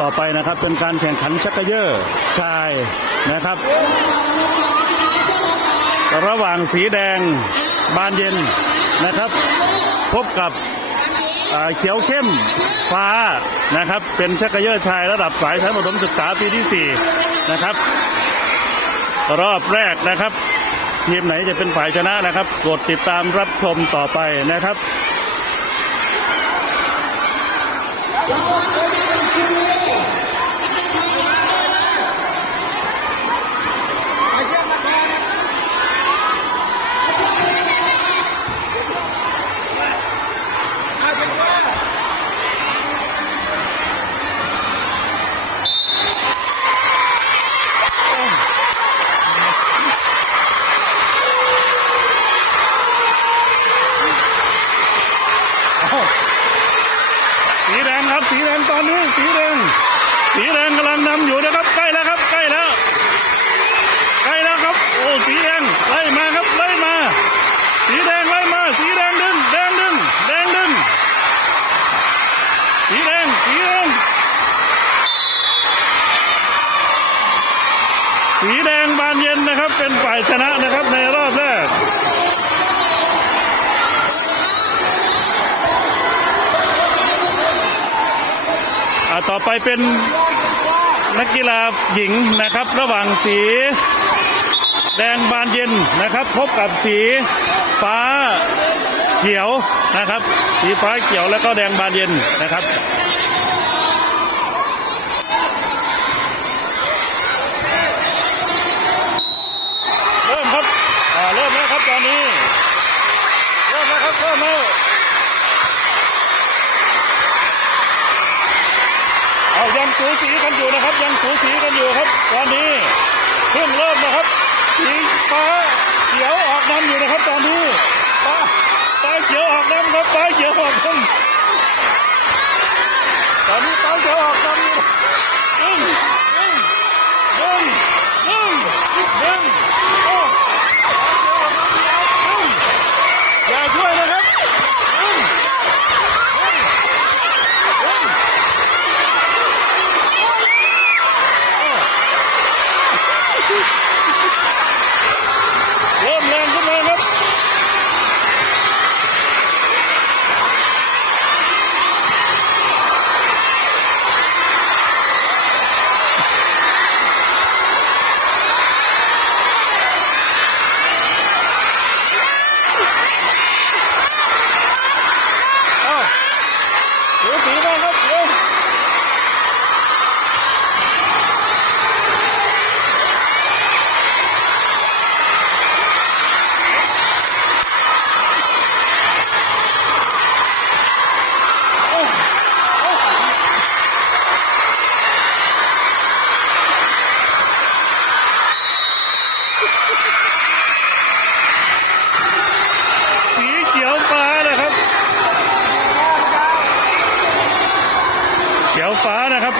ต่อไปนะครับเป็นการแข่งขันชักเยอร์ชายนะครับ ระหว่างสีแดงบานเย็นนะครับ พบกับเขียวเข้มฟ้านะครับ เป็นชักเยอร์ชายระดับสายชั้นประถมศึกษาปีที่ 4 นะครับ รอบแรกนะครับทีมไหนจะเป็นฝ่ายชนะนะครับกดติดตามรับชมต่อไปนะครับ สีแดงครับสีแดงตอนนี้สีแดงสีแดงกำลังนำอยู่นะครับใกล้แล้วครับใกล้แล้วใกล้แล้วครับโอ้สีแดงไล่มาครับไล่มา สีแดงไล่มาสีแดงดึงแดงดึงแดงดึงสีแดงสีแดงสีแด งบานเย็นนะครับ เป็นฝ่ายชนะนะครับในรอบแรกอ่าต่อไปเป็นนักกีฬาหญิงนะครับ ระหว่างสีแดงบานเย็นนะครับ พบกับสีฟ้าเขียวนะครับ สีฟ้าเขียวแล้วก็แดงบานเย็นนะครับ เริ่มครับอ่าเริ่มแล้วครับตอนนี้ เริ่มแล้วครับเริ่มแล้วเอายังสูสีกันอยู่นะครับ ยังสูสีกันอยู่ครับ ตอนนี้เพิ่งเริ่มนะครับ สีฟ้าเขียวออกน้ำอยู่นะครับตอนนี้ฟ้าฟ้าเขียวออกน้ำครับฟ้าเขียวออกน้ำตอนนี้ฟ้าเขียวออกนำ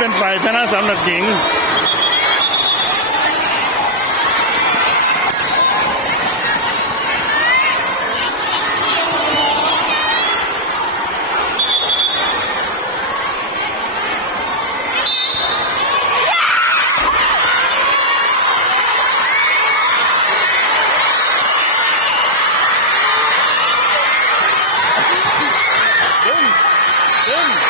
เป็นฝ่ายชนะสำหรับหญิงดึงดึงดึง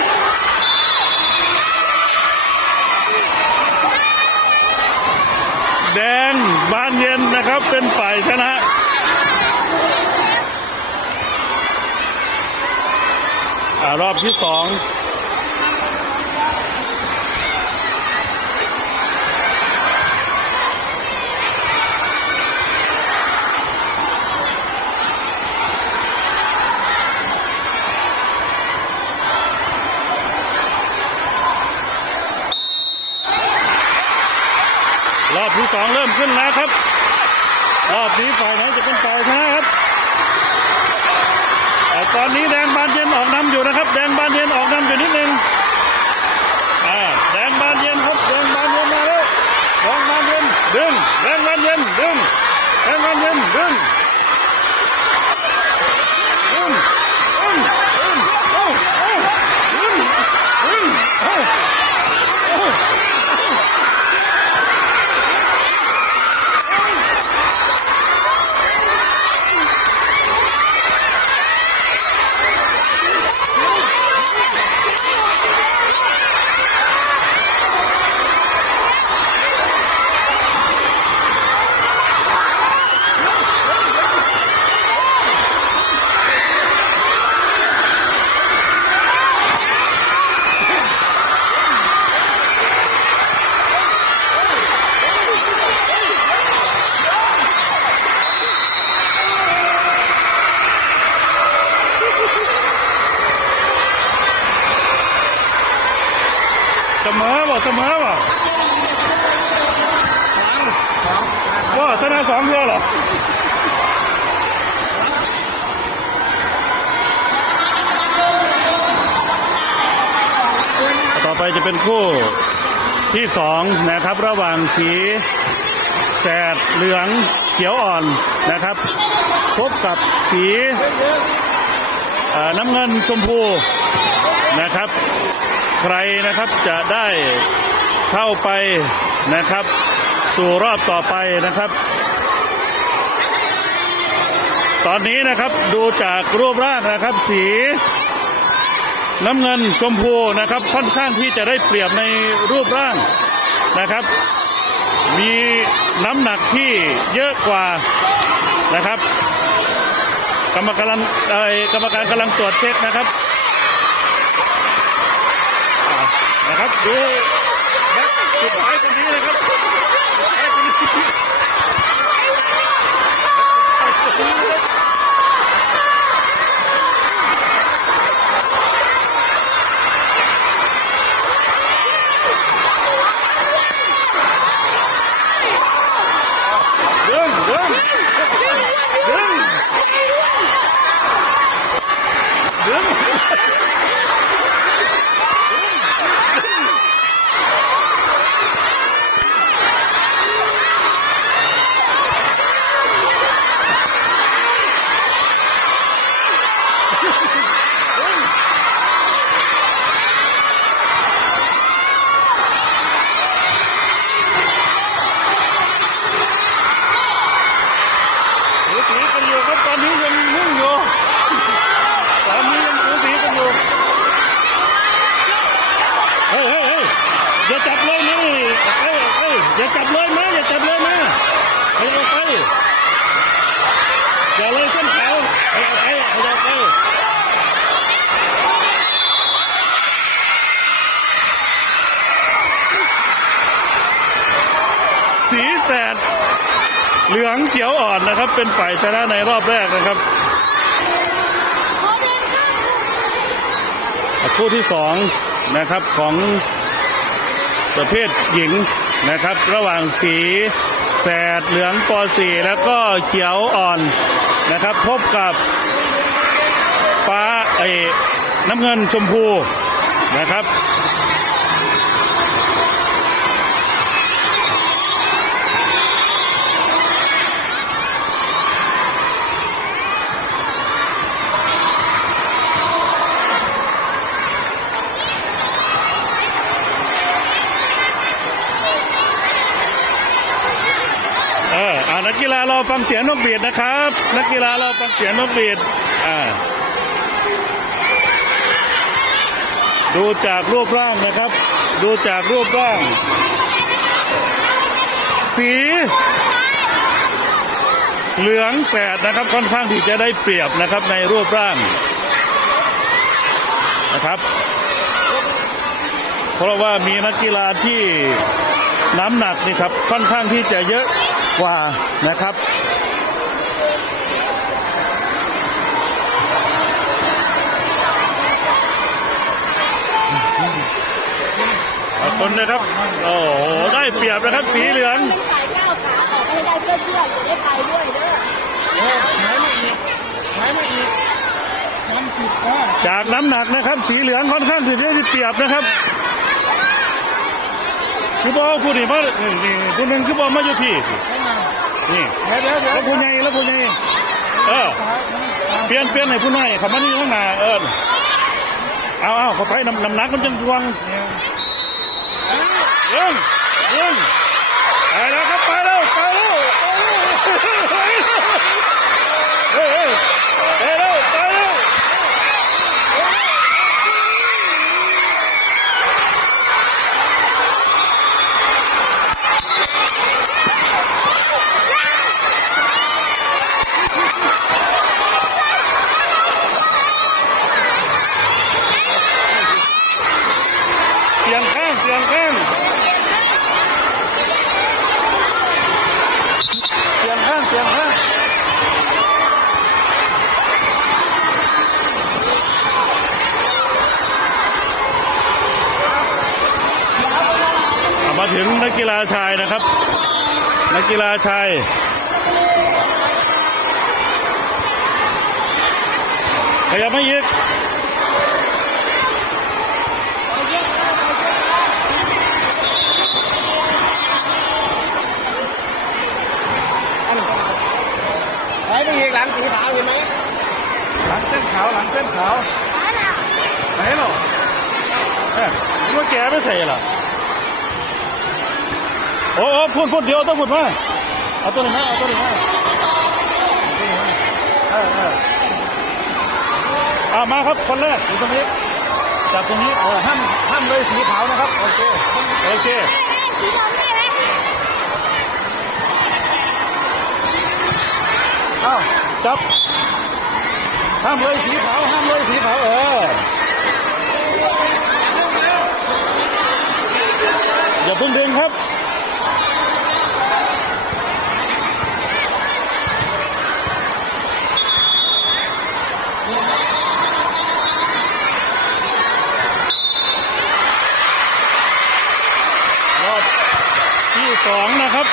ครับ เป็นฝ่ายชนะอรอบที่สองรอบที่สองเริ่มขึ้นแล้วครับ รอบนี้ฝ่ายไหนจะเป็นฝ่ายชนะครับแต่ตอนนี้แดงบานเย็นออกนำอยู่นะครับ แดงบานเย็นออกนำอยู่นิดนึงอ่าแดงบานเย็นครับแดงบานเย็นมาแล้วแดงบานเย็นดึงแดงบานเย็นดึงแดงบานเย็นดึงดึงดึงดึงเอ้าเอ้าดึงดึงเอ้าเอ้า เสมอบ่เสมอบ่ว่าชนะสองเทือเหรอ ต่อ ไปจะเป็นคู่ที่สองนะครับระหว่างสีแสดเหลืองเขียวอ่อนนะครับ พบกับสีน้ำเงินชมพูนะครับ ใครนะครับจะได้เข้าไปนะครับ สู่รอบต่อไปนะครับ ตอนนี้นะครับดูจากรูปร่างนะครับสี น้ำเงินชมพูนะครับค่อนข้างที่จะได้เปรียบในรูปร่างนะครับ มีน้ำหนักที่เยอะกว่านะครับ กรรมการเอ่อกรรมการกำลังตรวจเช็คนะครับนะครับดูแบ็คสุดท้ายตรงนี้นะครับสุดท้ายตรงนี้ดึงดึงดึงดึง สูสีกันอยู่ครับตอนนี้ยังนิ่งอยู่ตอนนี้ยังสูสีกันอยู่เฮ้ยเฮ้ยเฮ้ยอย่าจับเลยนะเฮ้ยเฮ้ยอย่าจับเลยนะอย่าจับเลยนะเฮ้ยเอาไปอย่าเลยเส้นขาวเฮ้ยเอาไปเอาไปสีแสด เหลืองเขียวอ่อนนะครับ เป็นฝ่ายชนะในรอบแรกนะครับคู่ที่สองนะครับของประเภทหญิงนะครับ ระหว่างสีแสดเหลืองปอสีแล้วก็เขียวอ่อนนะครับ พบกับฟ้าไอ้น้ำเงินชมพูนะครับ เอออ่านักกีฬารอฟังเสียงนกบีดนะครับ นักกีฬารอฟังเสียงนกบีดอ่าดูจากรูปร่างนะครับ ดูจากรูปร่าง สี เหลืองแสดนะครับค่อนข้างที่จะได้เปรียบนะครับในรูปร่างนะครับ เพราะว่ามีนักกีฬาที่น้ำหนักนี่ครับค่อนข้างที่จะเยอะ กว่านะครับคนนะครับ โอ้โห ได้เปรียบนะครับ สีเหลืองเป็นฝ่ายก้าวขาออกให้ได้เพื่อเชื่อจะได้ไปด้วยเด้อหายมาอีกหายมาอีกทำสิบเออจากน้ำหนักนะครับ สีเหลืองค่อนข้างที่จะได้เปรียบนะครับ คือบอลผู้นี่มานี่นี่ผู้หนึ่งคือบอลมาอยู่พี่เข้ามานี่เดี๋ยวเดี๋ยวเดี๋ยวแล้วผู้ใหญ่แล้วผู้ใหญ่เออเปลี่ยนเปลี่ยนให้ผู้น้อยเขามานี่ข้างหน้าเออเอาเอาเข้าไปน้ำน้ำหนักมันจะดวงเรื่องเรื่องไปแล้วครับไปแล้วไปแล้วเฮ้ยเฮ้ยไปแล้วไปแล้ว เสียงข้างเสียงข้างเสียงข้างเสียงข้างเอามาถึงนักกีฬาชายนะครับ นักกีฬาชายขยับไมาอีกหายไหลังสีขาวเห็นไหมหลังเส้นขาวหลังเส้นขาวไหนหรอเอ๊ะว่าแกไม่ใส่หรอโอ้โอ้พูดพูดเดียวต้องพูดมาเอาตัวนี้มาเอาตัวนี้มาเออเออเอามาครับคนแรกอยู่ตรงนี้จับตรงนี้เออห้ามห้ามเลยสีขาวนะครับโอเคโอเคสีดำไอาจับห้ามเลยสีขาวห้ามเลยสีขาวเอออย่าพุ่งเพลงครับ รอบที่สองนะครับ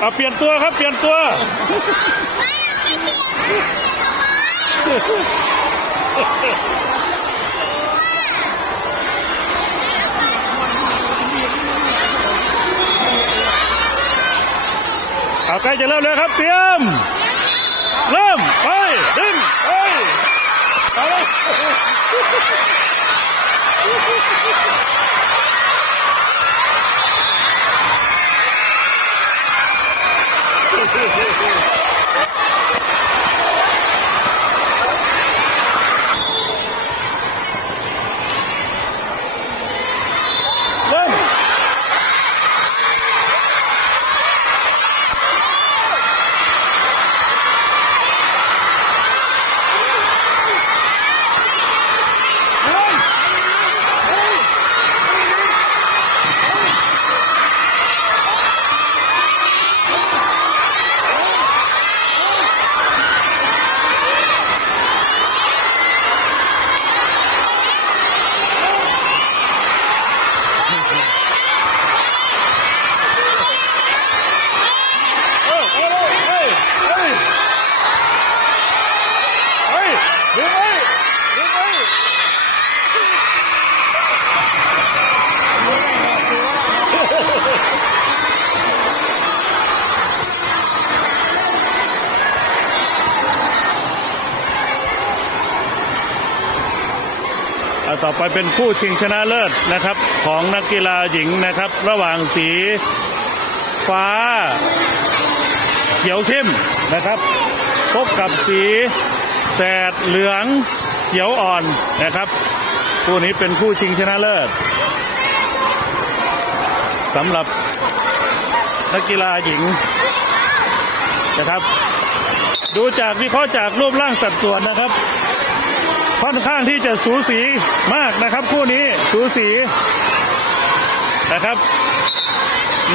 เอาเปลี่ยนตัวครับ เปลี่ยนตัว เอาใกล้จะเริ่มแล้วครับเตรียม เริ่ม ไป ดึง ไปไปเลยเริ่ม เต่อไปเป็นคู่ชิงชนะเลิศนะครับ ของนักกีฬาหญิงนะครับ ระหว่างสีฟ้า เขียวเข้มนะครับ พบกับสีแสดเหลืองเขียวอ่อนนะครับคู่นี้เป็นคู่ชิงชนะเลิศสำหรับนักกีฬาหญิงนะครับ ดูจากวิเคราะห์จากรูปร่างสัดส่วนนะครับ ค่อนข้างที่จะสูสีมากนะครับ คู่นี้สูสีนะครับ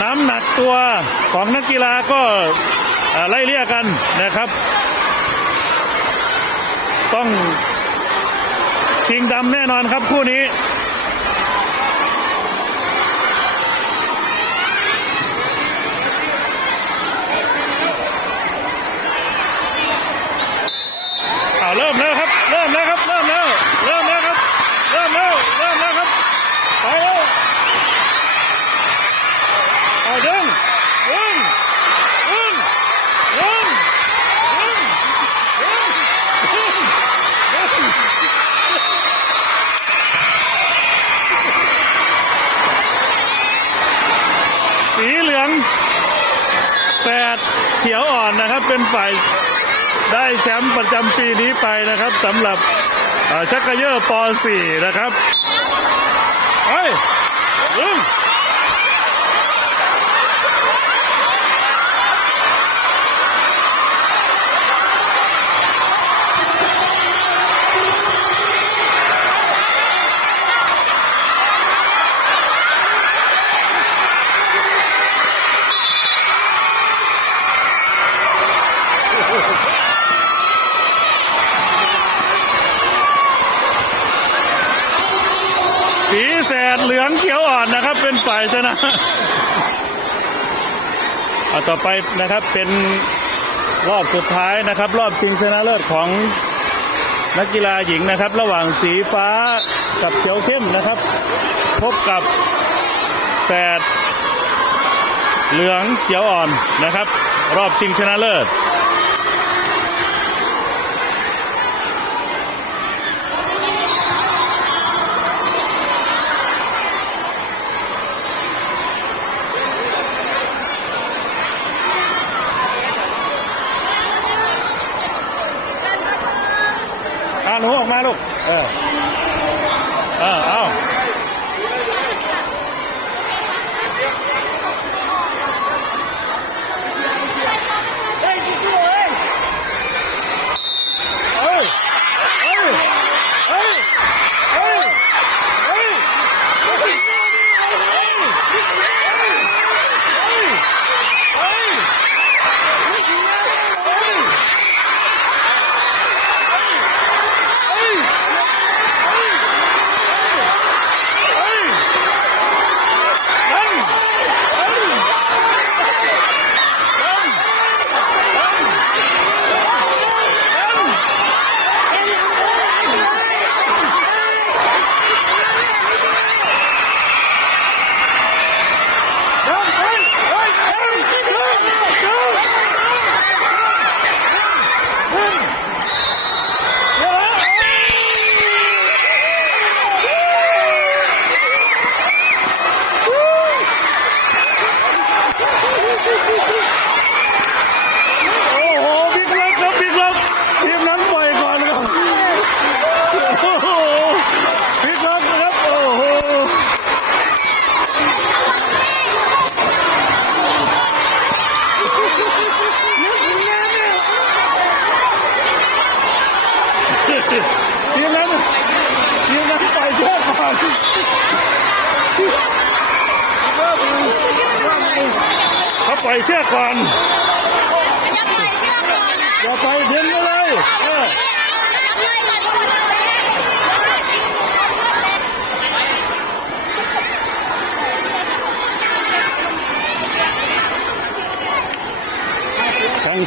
น้ำหนักตัวของนักกีฬาก็ไล่เลี่ยกันนะครับ ต้องชิงดำแน่นอนครับคู่นี้เอาเริ่มแล้วครับ เริ่มแล้วครับ เริ่มแล้ว เริ่มแล้วครับ เริ่มแล้ว เริ่มแล้วครับ ไปแล้วเอาดึงดึงดึงดึงดึงดึงดึงสีเหลืองแสดเขียว อนนะครับเป็นฝ่ายได้แชมป์ประจำปีนี้ไปนะครับสำหรับชักกระเยอร์ป .4 นะครับเฮ้ย นะครับเป็นฝ่ายชนะเอาต่อไปนะครับเป็นรอบสุดท้ายนะครับ รอบชิงชนะเลิศของนักกีฬาหญิงนะครับ ระหว่างสีฟ้ากับเขียวเข้มนะครับ พบกับแสดเหลืองเขียวอ่อนนะครับ รอบชิงชนะเลิศ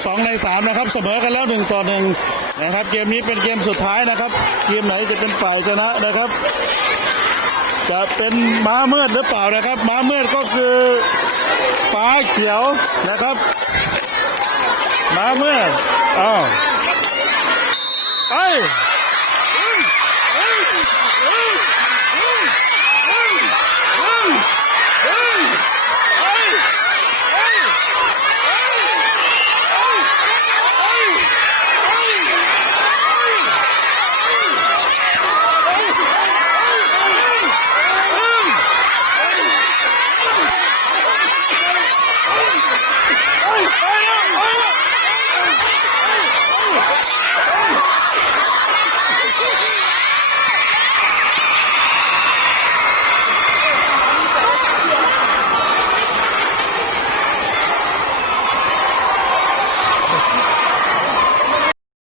2 ใน 3 นะครับ เสมอกันแล้ว 1 ต่อ 1 นะครับ เกมนี้เป็นเกมสุดท้ายนะครับ เกมไหนจะเป็นฝ่ายชนะนะครับ จะเป็นม้าเมืดหรือเปล่านะครับ ม้าเมืดก็คือฟ้าเขียวนะครับม้าเมืดอ้าวเอ้ย